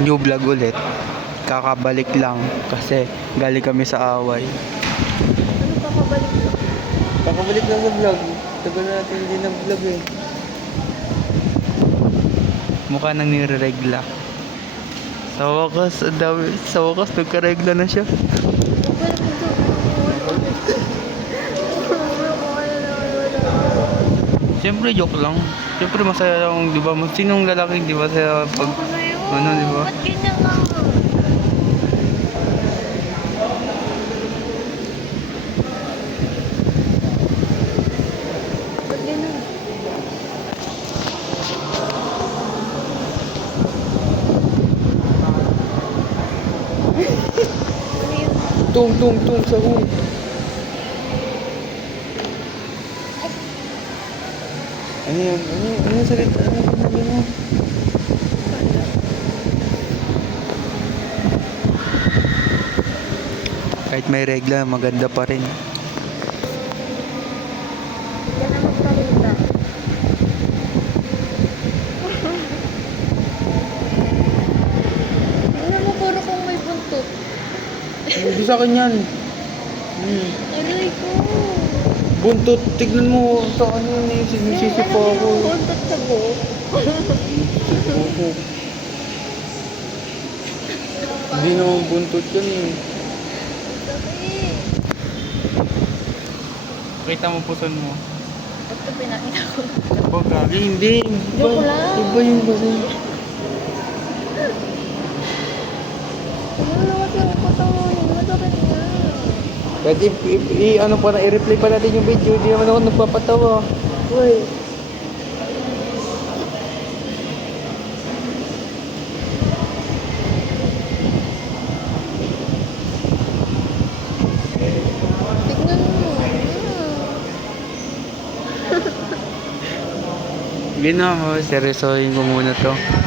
New vlog ulit. Kakabalik lang kasi galing kami sa away. Ano kakabalik mo? Kakabalik lang sa vlog. Tagal na natin hindi nag-vlog eh. Mukha nang nireregla. Sa wakas nagkaregla na siya. Siyempre joke lang. Siyempre masaya lang, di ba? Sinong lalaki, di ba? Sa pag, ano, di ba? Ba't ganyan nga? Ba't ganyan? Ano yun? Tung sa huli. Ano yun? Ano yung salita? Ano yung sinabi mo? Kahit may regla, maganda pa rin. Yan na magsalita. Ano mo, puro kong may buntot. Hindi sa akin yan. Aray ko. Buntot, tignan mo sa ano yun eh. Sinisisi pa ako. Buntot sa buhok. Opo. Hindi naman buntot yan eh. Sakit. Pakita mo puson mo. Ito pinakita ko. Huwag gagi, hindi. Joke lang. Iba yun kasi. Ano naman lang ko ito? Masakit nga. Pwede ano pa na, i-replay pa natin yung video. Hindi naman ako nagpapatawa. Uy. Tignan mo. Ginawa mo, seryosohin ko muna to.